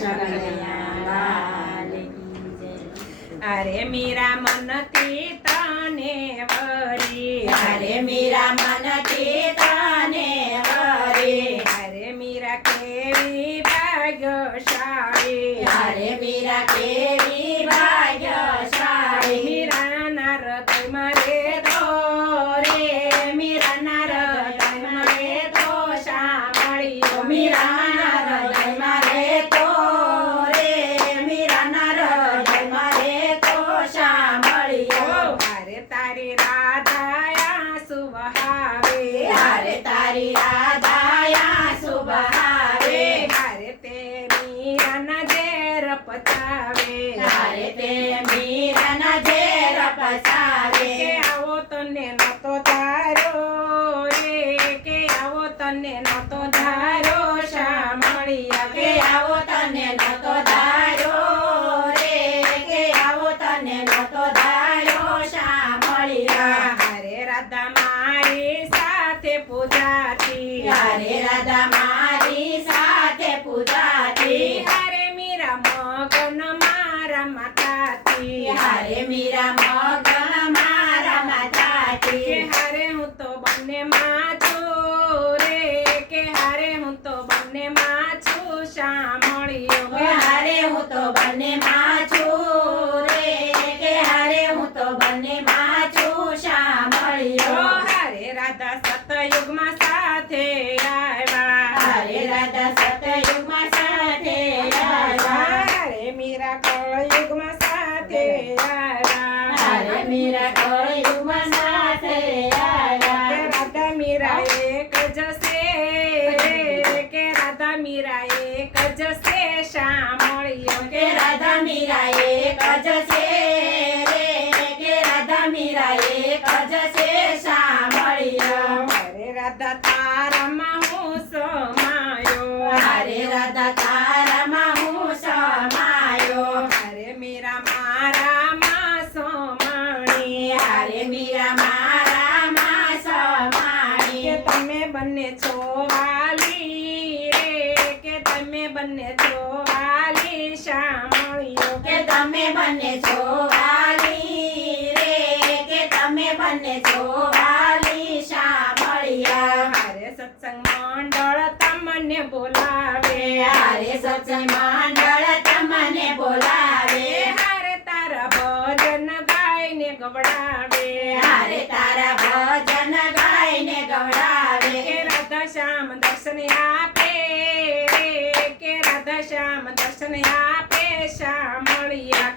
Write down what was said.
કૃષ્ણ કનૈયા લાલ કી જય। અરે મીરા મનથી તને વરી, અરે મીરા મનથી તને વરી, અરે મીરા કેવી ભાગ્યશાળી, અરે મીરા કેવી ભાગ્યશાળી, મીરાના હૃદયમાં રે તો રે, મીરાના હૃદયમાં રે તો સાંભળ્યો, મીરાના હૃદયમાં રહેતો રે, મીરાના હૃદયમાં રહેતો સાંભળ્યો। અરે તારી રાધા આંસુ વહાવે, અરે તારી રાધા આંસુ બહાવે, અરે તે મીરાના ઝેર પચાવે, અરે તે મીરાના ઝેર પસાવે, કે આવો તને નતો ધારો રે, કે આવો તને નતો ધારો સાંભળ્યા, કે આવો તને નતો ધાર્યો રે, કે આવો તને નતો ધાર્યો સાંભળ્યા। હરે રાધા મારી સાથે પૂજાતી, હરે રાધા મારી સાથે પૂજાતી, હરે મીરા મગન મારા માતાથી, હરે મીરા મગન મારા કે માતાથી, હારે હું તો બંને માં છું રે, કે હારે હું તો બંને માં છું સાંભળ્યો, કે હારે હું તો બંને માં છું રે, કે હારે હું તો બંને માં છું સાંભળ્યો। હરે રાધા સતયુગમાં સાથે આવ્યા, હરે રાધા સતયુગમાં સાથે આવ્યા, હરે મીરા કળયુગમાં સાથે આવ્યા, હરે મીરા કળયુગમાં સાથે કે આવ્યા, રાધા મીરા એક જશે રે, કે રાધા મીરા એક જશે સાંભળ્યો, કે રાધા મીરા એક જ છે રે, કે રાધા મીરા એક જ છે સાંભળ્યો। હરે રાધા તારામાં હું સમાયો, હરે રાધા તારામાં હું સમાયો, હરે મીરા મારામાં સમાણી, હરે મીરા મારામાં કે સમાણી, તમે બંને છો વાલી રે, કે તમે બંને છો વાલી સાંભળ્યો, કે તમે બંને છો વાલી રે, કે તમે બંને છો વાલી સાંભળ્યા। હરે સત્સંગ મંડળ તમને બોલાવે, હરે સત્સંગ મંડળ તમને બોલાવે, હરે તારા ભજન ગાઈને ગવડાવે, હરે તારા ભજન ગાઈને ગવડાવે, કે રાધા શ્યામ દર્શન આપે રે, કે રાધા શ્યામ દર્શન આપે સાંભળ્યા,